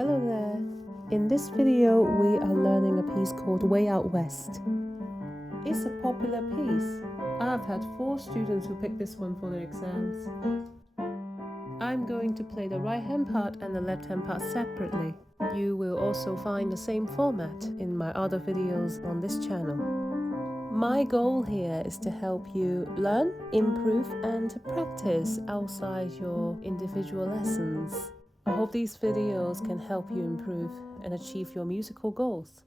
Hello there. In this video, we are learning a piece called Way Out West. It's a popular piece. I've had 4 students who picked this one for their exams. I'm going to play the right hand part and the left hand part separately. You will also find the same format in my other videos on this channel. My goal here is to help you learn, improve, and practice outside your individual lessons. I hope these videos can help you improve and achieve your musical goals.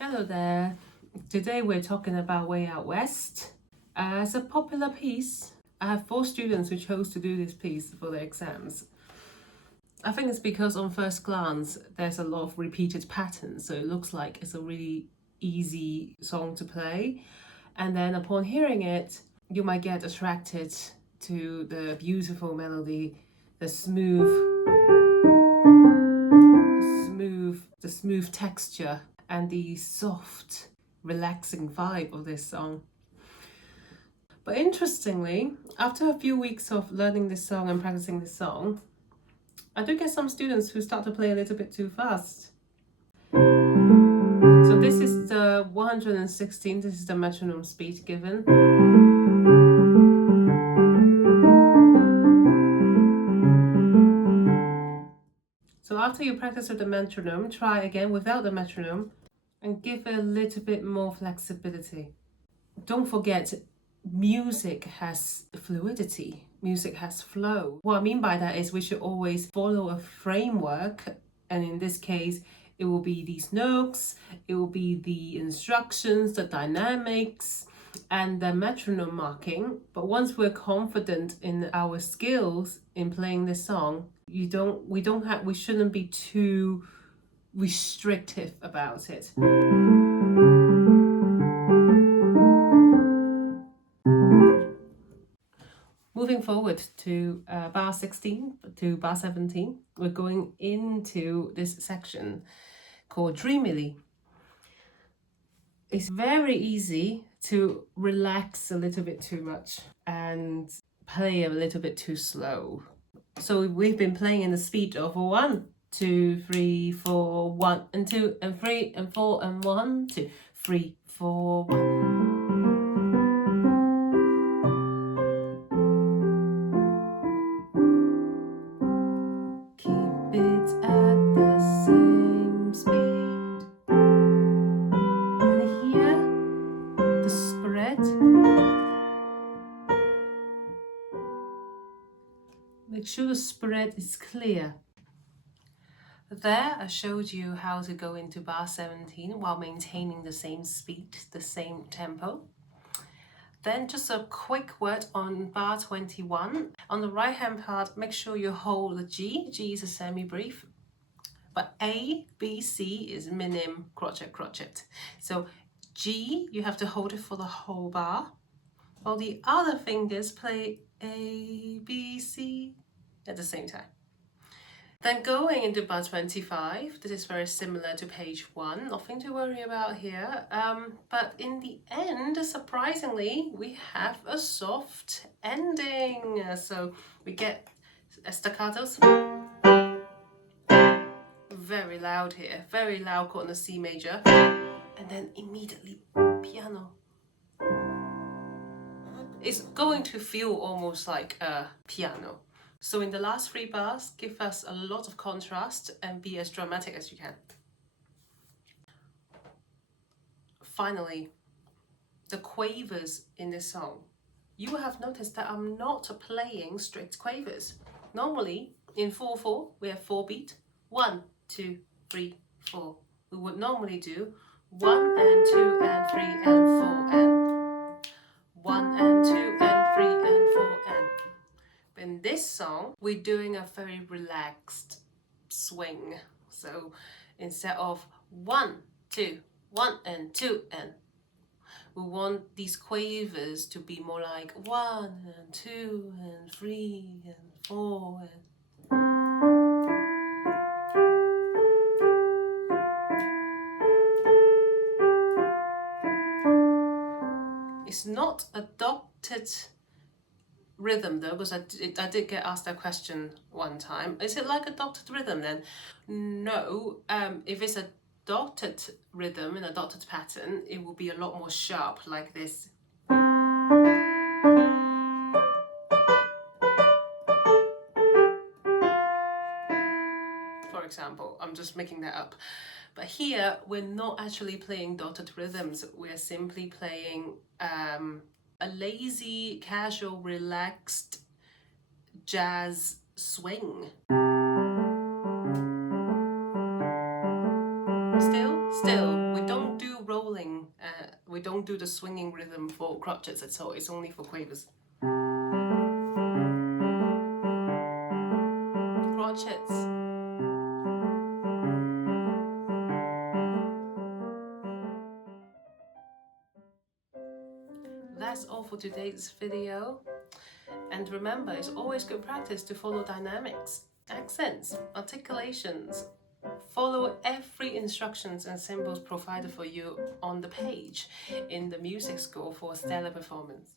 Hello there. Today we're talking about Way Out West. As a popular piece, I have 4 students who chose to do this piece for their exams. I think it's because on first glance there's a lot of repeated patterns, so it looks like it's a really easy song to play. And then upon hearing it, you might get attracted to the beautiful melody, the smooth texture, and the soft, relaxing vibe of this song. But interestingly, after a few weeks of learning this song and practicing this song, I do get some students who start to play a little bit too fast. So this is the 116, this is the metronome speed given. So after you practice with the metronome, try again without the metronome and give it a little bit more flexibility. Don't forget, music has fluidity, music has flow. What I mean by that is we should always follow a framework, and in this case, it will be these notes, it will be the instructions, the dynamics, and the metronome marking. But once we're confident in our skills in playing this song, we shouldn't be too restrictive about it. Moving forward to bar 16 to bar 17, we're going into this section called Dreamily. It's very easy to relax a little bit too much and play a little bit too slow. So we've been playing in the speed of 1, 2, 3, 4, 1 and 2 and 3 and 4 and 1, 2, 3, 4, 1. Keep it at the same speed. And here, the spread. Make sure the spread is clear. There, I showed you how to go into bar 17 while maintaining the same speed, the same tempo. Then just a quick word on bar 21. On the right hand part, make sure you hold the G. G is a semi-brief. But A, B, C is minim, crochet, crochet. So G, you have to hold it for the whole bar. While the other fingers play A, B, C at the same time. Then going into bar 25, this is very similar to page 1, nothing to worry about here. But in the end, surprisingly, we have a soft ending. So we get staccatos. Very loud here, very loud chord on the C major. And then immediately piano. It's going to feel almost like a piano. So in the last 3 bars, give us a lot of contrast and be as dramatic as you can. Finally, the quavers in this song. You will have noticed that I'm not playing strict quavers. Normally, in 4/4, we have 4 beat. 1, 2, 3, 4. We would normally do 1 and 2 and 3 and 4 and 1 and 2 and 3 and 4 and. In this song, we're doing a very relaxed swing. So instead of 1, 2, 1 and 2 and, we want these quavers to be more like 1 and 2 and 3 and 4 and. It's not a dotted rhythm though, because I did get asked that question one time. Is it like a dotted rhythm then? No, if it's a dotted rhythm in a dotted pattern, it will be a lot more sharp like this. For example, I'm just making that up. But here, we're not actually playing dotted rhythms. We're simply playing a lazy, casual, relaxed jazz swing. Still, we don't do rolling. We don't do the swinging rhythm for crotchets at all. It's only for quavers. Crotchets. That's all for today's video. And remember, it's always good practice to follow dynamics, accents, articulations. Follow every instructions and symbols provided for you on the page in the music score for stellar performance.